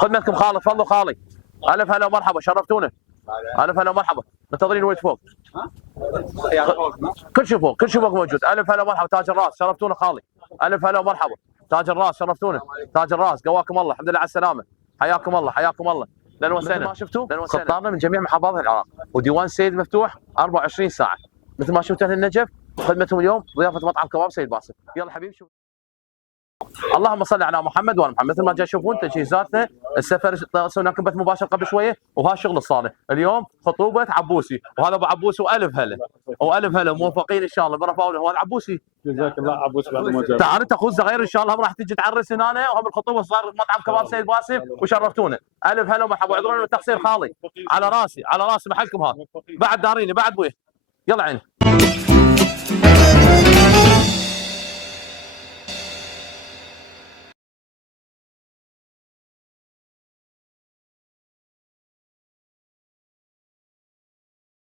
خدمتكم خالي، تفضلوا خالي. الف هلا ومرحبا، شرفتونا. الف هلا ومرحبا، منتظرين ولد فوق. كل شيء فوق، كل شيء فوق موجود. الف هلا ومرحبا، تاج الراس، شرفتونا خالي. الف هلا ومرحبا، تاج الراس، شرفتونا. تاج الراس، قواكم الله، الحمد لله على السلامه. حياكم الله، حياكم الله. لان وسينا ما شفتوا سطارنا من جميع محافظات العراق، وديوان سيد مفتوح 24 ساعه. مثل ما شفتوا اهل النجف، خدمتهم اليوم ضيافه مطعم كباب سيد باسل. يلا حبيبي شوف. اللهم صل على محمد وعلى محمد. مثل ما تشوفون تجهيزاتنا، السفر سوينا لكم بث مباشر قبل شويه، وها الشغل الصالح اليوم خطوبه عبوسي، وهذا ابو عبوسي والف هلا والف هلا، موفقين ان شاء الله برفاوله. هو العبوسي جزاك الله عبوس بعد ما جاء. تعال انت اخوي الصغير، ان شاء الله هم راح تجي تعرس هنا، وهم الخطوبه صار مطعم كباب سيد باسم وشرفتونا. الف هلا ومرحبا، اعذروني التقصير خالي، على راسي على راسي محلكم هذا. بعد داريني بعد بويه. يلا عيني.